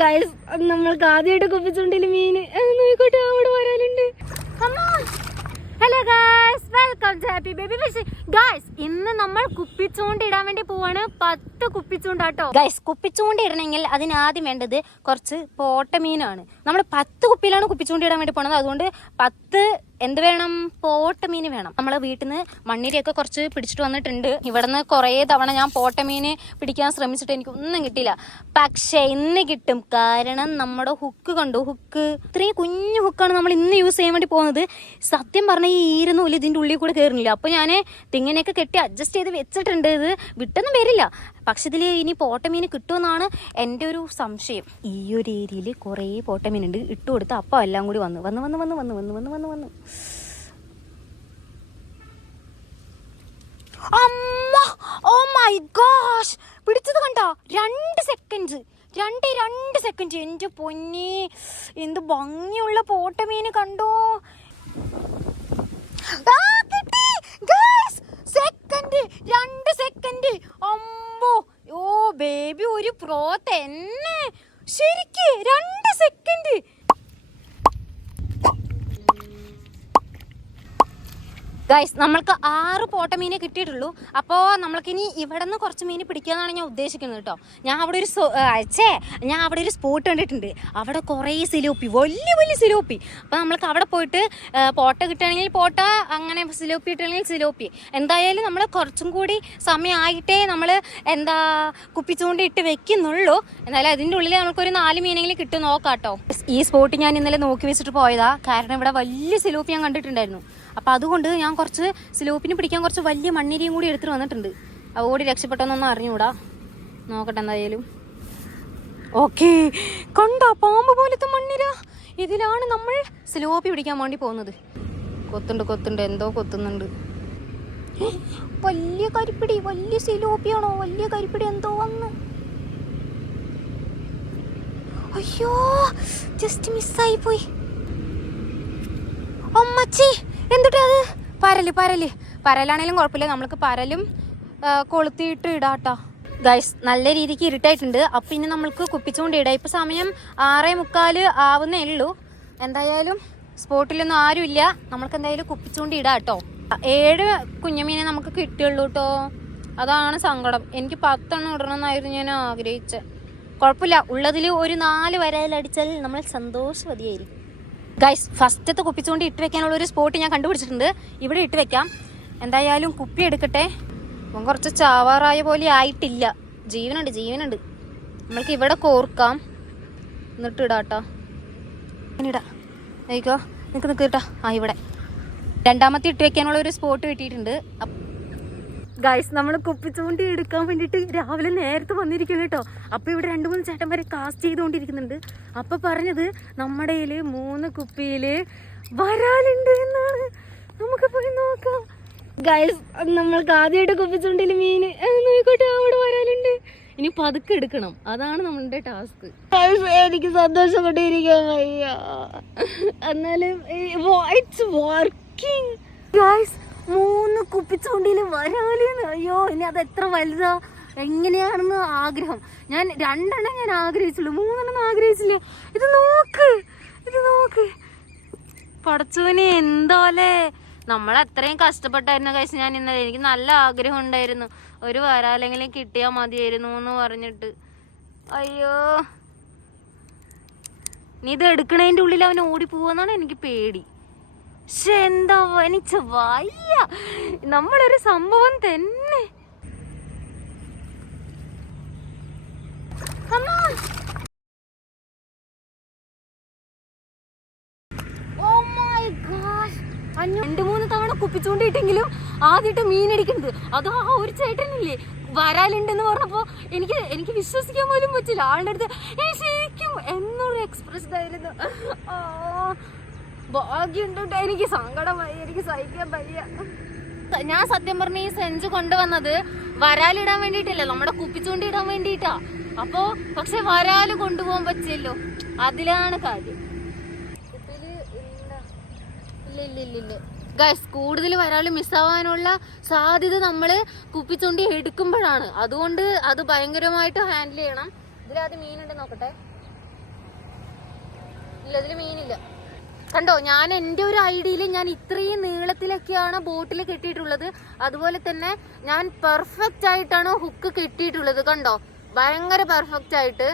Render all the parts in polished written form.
Guys നമ്മൾക്ക് ആദ്യമായിട്ട് കുപ്പിച്ചുണ്ടില് മീന് നോക്കട്ടെ, അവിടെ വരാനുണ്ട്. Hello guys, welcome to happy baby fish. Guys ഇന്ന് നമ്മൾ കുപ്പിച്ചൂണ്ട് ഇടാൻ വേണ്ടി പോവാണ്. 10 കുപ്പിച്ചൂണ്ടാട്ടോ. ഗൈസ് കുപ്പിച്ചൂണ്ട് ഇടണമെങ്കിൽ അതിന് ആദ്യം വേണ്ടത് കുറച്ച് പോട്ടമീനാണ്. നമ്മൾ 10 കുപ്പിയിലാണ് കുപ്പിച്ചൂണ്ട് ഇടാൻ വേണ്ടി പോണത്. അതുകൊണ്ട് 10 എന്ത് വേണം? പോട്ടമീൻ വേണം. നമ്മളെ വീട്ടിൽ നിന്ന് മണ്ണിരയൊക്കെ കുറച്ച് പിടിച്ചിട്ട് വന്നിട്ടുണ്ട്. ഇവിടെ നിന്ന് കുറേ തവണ ഞാൻ പോട്ടമീൻ പിടിക്കാൻ ശ്രമിച്ചിട്ട് എനിക്ക് ഒന്നും കിട്ടിയില്ല. പക്ഷേ ഇന്ന് കിട്ടും. കാരണം നമ്മുടെ ഹുക്ക് കണ്ടു. ഹുക്ക് ഇത്രയും കുഞ്ഞു ഹുക്കാണ് നമ്മൾ ഇന്ന് യൂസ് ചെയ്യാൻ വേണ്ടി പോകുന്നത്. സത്യം പറഞ്ഞാൽ ഈ ഈരുന്നൂല് ഇതിൻ്റെ ഉള്ളിൽ കൂടെ കയറുന്നില്ല. അപ്പോൾ ഞാൻ തിങ്ങനെയൊക്കെ കെട്ടി അഡ്ജസ്റ്റ് ചെയ്ത് വെച്ചിട്ടുണ്ട്. ഇത് വിട്ടൊന്നും വരില്ല. പക്ഷെ ഇതിൽ ഇനി പോട്ടമീൻ കിട്ടുമെന്നാണ് എൻ്റെ ഒരു സംശയം. ഈ ഒരു ഏരിയയിൽ കുറേ പോട്ടമീൻ ഉണ്ട്. ഇട്ട് കൊടുത്ത് അപ്പം എല്ലാം കൂടി വന്ന് വന്ന് വന്ന് വന്ന് വന്ന് വന്ന് വന്ന് വന്ന് വന്ന് അമ്മ, ഓ മൈ ഗോഷ്, പിടിച്ചത് കണ്ടോ? 2 സെക്കൻഡ്. എൻ്റെ പൊന്നി, എന്ത് ഭംഗിയുള്ള പോട്ടമീൻ കണ്ടോ. കിട്ടി ഗൈസ്, സെക്കൻഡ്, 2 സെക്കൻഡ്. അമ്മോ, ഓ ബേബി ഒരു പ്രോ തന്നെ. ശരിക്ക് 2 സെക്കൻഡ്. ഗൈസ് നമ്മൾക്ക് 6 പോട്ടമീനെ കിട്ടിയിട്ടുള്ളൂ. അപ്പോൾ നമ്മൾക്കിനി ഇവിടെ നിന്ന് കുറച്ച് മീൻ പിടിക്കാമെന്നാണ് ഞാൻ ഉദ്ദേശിക്കുന്നത് കേട്ടോ. ഞാൻ അവിടെ ഒരു സ്പോട്ട് കണ്ടിട്ടുണ്ട്. അവിടെ കുറേ സിലോപ്പി, വലിയ വലിയ സിലോപ്പി. അപ്പോൾ നമ്മൾക്ക് അവിടെ പോയിട്ട് പോട്ട കിട്ടുകയാണെങ്കിൽ പോട്ട, അങ്ങനെ സിലോപ്പി കിട്ടുകയാണെങ്കിൽ സിലോപ്പി. എന്തായാലും നമ്മൾ കുറച്ചും കൂടി സമയമായിട്ടേ നമ്മൾ കുപ്പിച്ചുകൊണ്ട് ഇട്ട് വെക്കുന്നുള്ളൂ. എന്നാലും അതിൻ്റെ ഉള്ളിൽ നമുക്കൊരു 4 മീനെങ്കിലും കിട്ടും, നോക്കാം കേട്ടോ. ഈ സ്പോട്ട് ഞാൻ ഇന്നലെ നോക്കി വെച്ചിട്ട് പോയതാ. കാരണം ഇവിടെ വലിയ സിലോപ്പി ഞാൻ കണ്ടിട്ടുണ്ടായിരുന്നു. അപ്പോൾ അതുകൊണ്ട് ഞാൻ കുറച്ച് സിലോപ്പിന് പിടിക്കാൻ കുറച്ച് വലിയ മണ്ണിരിയും കൂടി എടുത്തിട്ട് വന്നിട്ടുണ്ട്. ഓടി രക്ഷപ്പെട്ടെന്നൊന്നും അറിഞ്ഞൂടാ, നോക്കട്ടെ എന്തായാലും. ഓക്കെ, കണ്ടോ പാമ്പ് പോലത്തെ മണ്ണിര? ഇതിലാണ് നമ്മൾ സിലോപ്പി പിടിക്കാൻ വേണ്ടി പോകുന്നത്. കൊത്തുണ്ട്, എന്തോ കൊത്തുന്നുണ്ട്. വലിയ കരിപ്പിടി, വലിയ സിലോപ്പിയാണോ? വലിയ കരിപ്പിടി എന്തോ വന്ന്. അയ്യോ, ജസ്റ്റ് മിസ്സായി പോയി. അമ്മച്ചി, എന്തുട്ടാ അത്? പരലാണേലും കുഴപ്പമില്ല. നമ്മൾക്ക് പരലും കൊളുത്തിയിട്ട് ഇടാട്ടോ. ഗൈസ് നല്ല രീതിക്ക് ഇരുട്ടായിട്ടുണ്ട്. അപ്പം ഇനി നമ്മൾക്ക് കുപ്പിച്ചുകൊണ്ട് ഇടാം. ഇപ്പം സമയം 6:45 ആവുന്നേ ഉള്ളൂ. എന്തായാലും സ്പോട്ടിലൊന്നും ആരുമില്ല. നമ്മൾക്ക് എന്തായാലും കുപ്പിച്ചുകൊണ്ട് ഇടാം കേട്ടോ. 7 കുഞ്ഞമീനെ നമുക്ക് കിട്ടുള്ളൂ കേട്ടോ. അതാണ് സങ്കടം. എനിക്ക് 10 എണ്ണം ഇടണമെന്നായിരുന്നു ഞാൻ ആഗ്രഹിച്ചത്. കുഴപ്പമില്ല, ഉള്ളതിൽ ഒരു 4 വരയിലടിച്ചാൽ നമ്മൾ സന്തോഷവതിയായിരിക്കും. ഗൈസ് ഫസ്റ്റത്തെ കുപ്പിച്ചുകൊണ്ട് ഇട്ട് വെക്കാനുള്ള ഒരു സ്പോട്ട് ഞാൻ കണ്ടുപിടിച്ചിട്ടുണ്ട്. ഇവിടെ ഇട്ട് വെക്കാം. എന്തായാലും കുപ്പി എടുക്കട്ടെ. അപ്പം കുറച്ച് ചാവാറായ പോലെ ആയിട്ടില്ല. ജീവനുണ്ട്. നമ്മൾക്ക് ഇവിടെ കോർക്കാം, എന്നിട്ട് ഇടാട്ടോ. ഇടാ അയ്യോ, നിൽക്ക് കേട്ടാ. ഇവിടെ രണ്ടാമത്തെ ഇട്ട് വെക്കാനുള്ള ഒരു സ്പോട്ട് കിട്ടിയിട്ടുണ്ട്. ഗൈസ് നമ്മൾ കുപ്പിച്ചുകൊണ്ട് എടുക്കാൻ വേണ്ടിയിട്ട് രാവിലെ നേരത്തെ വന്നിരിക്കുന്നു കേട്ടോ. അപ്പോൾ ഇവിടെ 2-3 ചേട്ടന്മാരെ കാസ്റ്റ് ചെയ്തുകൊണ്ടിരിക്കുന്നുണ്ട്. അപ്പോൾ പറഞ്ഞത് നമ്മുടെ 3 കുപ്പിയിൽ വരാലുണ്ട് എന്നാണ്. നമുക്ക് പോയി നോക്കാം. ഗൈസ് നമ്മൾക്ക് ആദ്യമായിട്ട് കുപ്പിച്ചുണ്ടിൽ മീൻ നോക്കട്ടെ, അവിടെ വരാലുണ്ട്. ഇനി പതുക്കെ എടുക്കണം, അതാണ് നമ്മളുടെ ടാസ്ക്. എനിക്ക് സന്തോഷം കൊണ്ടിരിക്കാൻ വയ്യ. എന്നാലും ഇറ്റ്സ് വർക്കിംഗ്. ഗൈസ് 3 കുപ്പിച്ചുണ്ടില് വരാലെന്ന്. അയ്യോ, ഇനി അത് എത്ര വലുതാ എങ്ങനെയാണെന്ന് ആഗ്രഹം. ഞാൻ 2 എണ്ണം ഞാൻ ആഗ്രഹിച്ചുള്ളൂ, 3 എണ്ണം ആഗ്രഹിച്ചില്ലേ. ഇത് നോക്ക് പടച്ചോനെ, എന്തോലെ നമ്മൾ അത്രയും കഷ്ടപ്പെട്ടായിരുന്നു കഴിച്ച്. ഞാൻ ഇന്നലെ എനിക്ക് നല്ല ആഗ്രഹം ഉണ്ടായിരുന്നു, ഒരു വരാലെങ്കിലും കിട്ടിയാൽ മതിയായിരുന്നു എന്ന് പറഞ്ഞിട്ട്. അയ്യോ, നീ ഇത് എടുക്കണതിൻ്റെ ഉള്ളിൽ അവൻ ഓടിപ്പോവാന്നാണ് എനിക്ക് പേടി. പക്ഷെ എന്താ എനിക്ക് വയ്യ, നമ്മളൊരു സംഭവം തന്നെ. Oh my gosh, 2-3 തവണ കുപ്പിച്ചുകൊണ്ടിട്ടെങ്കിലും ആദ്യമായിട്ട് മീനടിക്കുന്നത്. അതോ ആ ഒരു ചേട്ടനില്ലേ വരാലുണ്ടെന്ന് പറഞ്ഞപ്പോൾ എനിക്ക് വിശ്വസിക്കാൻ പോലും പറ്റില്ല. ആളുടെ അടുത്ത് ശരിക്കും എന്നൊരു എക്സ്പ്രഷൻ ആയിരുന്നു. ഭാഗ്യമുണ്ട്. എനിക്ക് സങ്കടമായി, എനിക്ക് സഹിക്കാൻ വയ്യ. ഞാൻ സത്യം പറഞ്ഞ ഈ സെഞ്ച് കൊണ്ടുവന്നത് വരാലിടാൻ വേണ്ടിയിട്ടല്ല, നമ്മുടെ കുപ്പിച്ചുകൊണ്ട് ഇടാൻ വേണ്ടിയിട്ടാ. അപ്പോൾ പക്ഷെ വരാല് കൊണ്ടുപോകാൻ പറ്റില്ലല്ലോ, അതിലാണ് കാര്യം. ഇല്ല ഗൈസ്, കൂടുതൽ വരാല് മിസ്സാവാനുള്ള സാധ്യത നമ്മൾ കുപ്പിച്ചുണ്ടി എടുക്കുമ്പോഴാണ്. അതുകൊണ്ട് അത് ഭയങ്കരമായിട്ട് ഹാൻഡിൽ ചെയ്യണം. ഇതിലാദ്യം മീനുണ്ട് നോക്കട്ടെ. ഇല്ല, ഇതിൽ മീനില്ല. കണ്ടോ, ഞാൻ എൻ്റെ ഒരു ഐഡിയയിൽ ഞാൻ ഇത്രയും നീളത്തിലൊക്കെയാണ് ബോട്ടിൽ കെട്ടിയിട്ടുള്ളത്. അതുപോലെ തന്നെ ഞാൻ പെർഫെക്റ്റ് ആയിട്ടാണ് ഹുക്ക് കെട്ടിയിട്ടുള്ളത്. കണ്ടോ, ഭയങ്കര പെർഫെക്റ്റ് ആയിട്ട്.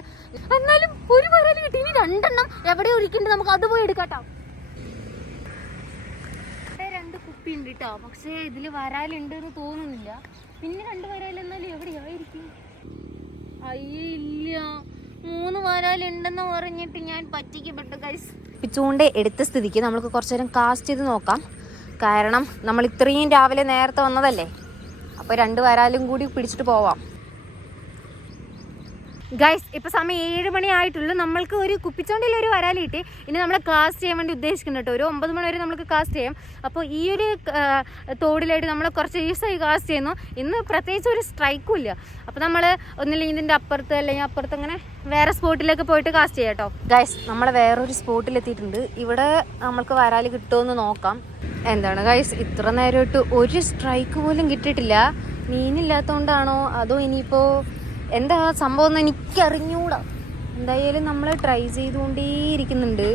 എന്നാലും ഒരു വരാൽ കിട്ടി. ഇനി 2 എണ്ണം എവിടെ ഒഴിക്കണ്ട്, നമുക്ക് അത് പോയി എടുക്കാട്ടോ. 2 കുപ്പി ഉണ്ട് കേട്ടോ, പക്ഷേ ഇതിൽ വരാലുണ്ട് എന്ന് തോന്നുന്നില്ല. പിന്നെ 2 വരാൽ എന്നാലും എവിടെയായിരിക്കും? അയ്യേ ഇല്ല, 3 വരാലുണ്ടെന്ന് പറഞ്ഞിട്ട് ഞാൻ പറ്റിക്കപ്പെട്ടു ഗൈസ്. ചൂണ്ട എടുത്ത സ്ഥിതിക്ക് നമുക്ക് കുറച്ചു നേരം കാസ്റ്റ് ചെയ്ത് നോക്കാം. കാരണം നമ്മൾ ഇത്രയും രാവിലെ നേരത്തെ വന്നതല്ലേ, അപ്പോൾ 2 വരാലും കൂടി പിടിച്ചിട്ട് പോവാം. ഗൈസ്, ഇപ്പോൾ സമയം 7 മണി ആയിട്ടുള്ളൂ. നമ്മൾക്ക് ഒരു കുപ്പിച്ചോണ്ടിൽ ഒരു വരാൽ കിട്ടി. ഇനി നമ്മൾ കാസ്റ്റ് ചെയ്യാൻ വേണ്ടി ഉദ്ദേശിക്കുന്നുണ്ട്. ഒരു 9 മണി വരെ നമുക്ക് കാസ്റ്റ് ചെയ്യാം. അപ്പോൾ ഈ ഒരു തോടിലായിട്ട് നമ്മൾ കുറച്ച് ദിവസമായി കാസ്റ്റ് ചെയ്യുന്നു. ഇന്ന് പ്രത്യേകിച്ച് ഒരു സ്ട്രൈക്കും ഇല്ല. അപ്പോൾ നമ്മൾ ഒന്നില്ലെങ്കിൽ ഇതിൻ്റെ അപ്പുറത്ത് അല്ലെങ്കിൽ അപ്പുറത്ത് അങ്ങനെ വേറെ സ്പോട്ടിലേക്ക് പോയിട്ട് കാസ്റ്റ് ചെയ്യാം കേട്ടോ. ഗൈസ്, നമ്മൾ വേറൊരു സ്പോട്ടിലെത്തിയിട്ടുണ്ട്. ഇവിടെ നമ്മൾക്ക് വരാൽ കിട്ടുമെന്ന് നോക്കാം. എന്താണ് ഗൈസ്, ഇത്ര നേരമായിട്ട് ഒരു സ്ട്രൈക്ക് പോലും കിട്ടിയിട്ടില്ല. മീനില്ലാത്തതുകൊണ്ടാണോ അതോ ഇനിയിപ്പോൾ എന്താ സംഭവം എന്ന് എനിക്കറിഞ്ഞൂടാ. എന്തായാലും നമ്മൾ ട്രൈ ചെയ്തുകൊണ്ടേയിരിക്കുന്നുണ്ട്.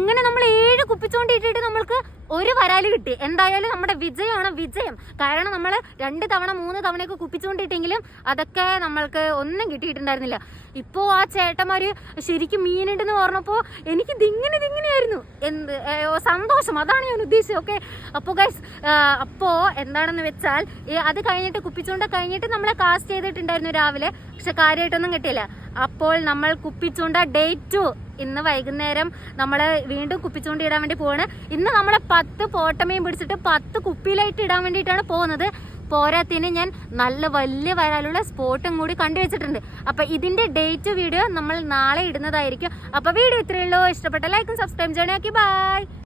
ഇങ്ങനെ നമ്മൾ 7 കുപ്പിച്ചോണ്ടിട്ടിട്ട് നമ്മൾക്ക് ഒരു വരാല് കിട്ടി. എന്തായാലും നമ്മുടെ വിജയമാണ് വിജയം. കാരണം നമ്മൾ 2 തവണ 3 തവണയൊക്കെ കുപ്പിച്ചുകൊണ്ടിട്ടെങ്കിലും അതൊക്കെ നമ്മൾക്ക് ഒന്നും കിട്ടിയിട്ടുണ്ടായിരുന്നില്ല. ഇപ്പോൾ ആ ചേട്ടന്മാര് ശരിക്കും മീനുണ്ടെന്ന് പറഞ്ഞപ്പോൾ എനിക്ക് ഇതിങ്ങനെയായിരുന്നു. സന്തോഷം, അതാണ് ഞാൻ ഉദ്ദേശിച്ചത്. ഓക്കെ, അപ്പോൾ ഗൈസ്, അപ്പോൾ എന്താണെന്ന് വെച്ചാൽ അത് കഴിഞ്ഞിട്ട് കുപ്പിച്ചുകൊണ്ട് കഴിഞ്ഞിട്ട് നമ്മൾ കാസ്റ്റ് ചെയ്തിട്ടുണ്ടായിരുന്നു രാവിലെ. പക്ഷെ കാര്യമായിട്ടൊന്നും കിട്ടിയില്ല. അപ്പോൾ നമ്മൾ കുപ്പിച്ചുണ്ട ഡേ 2 ഇന്ന് വൈകുന്നേരം നമ്മൾ വീണ്ടും കുപ്പിച്ചുകൊണ്ട് ഇടാൻ വേണ്ടി പോവാണ്. ഇന്ന് നമ്മൾ 10 പോട്ടമയും പിടിച്ചിട്ട് 10 കുപ്പിയിലായിട്ട് ഇടാൻ വേണ്ടിയിട്ടാണ് പോകുന്നത്. പോരാത്തിന് ഞാൻ നല്ല വലിയ വരാലുള്ള സ്പോട്ടും കൂടി കണ്ടുവച്ചിട്ടുണ്ട്. അപ്പം ഇതിൻ്റെ ഡേറ്റ് വീഡിയോ നമ്മൾ നാളെ ഇടുന്നതായിരിക്കും. അപ്പോൾ വീഡിയോ ഇത്രയേ ഉള്ളൂ. ഇഷ്ടപ്പെട്ട ലൈക്കും സബ്സ്ക്രൈബ് ചെയ്യണേ. Okay, by.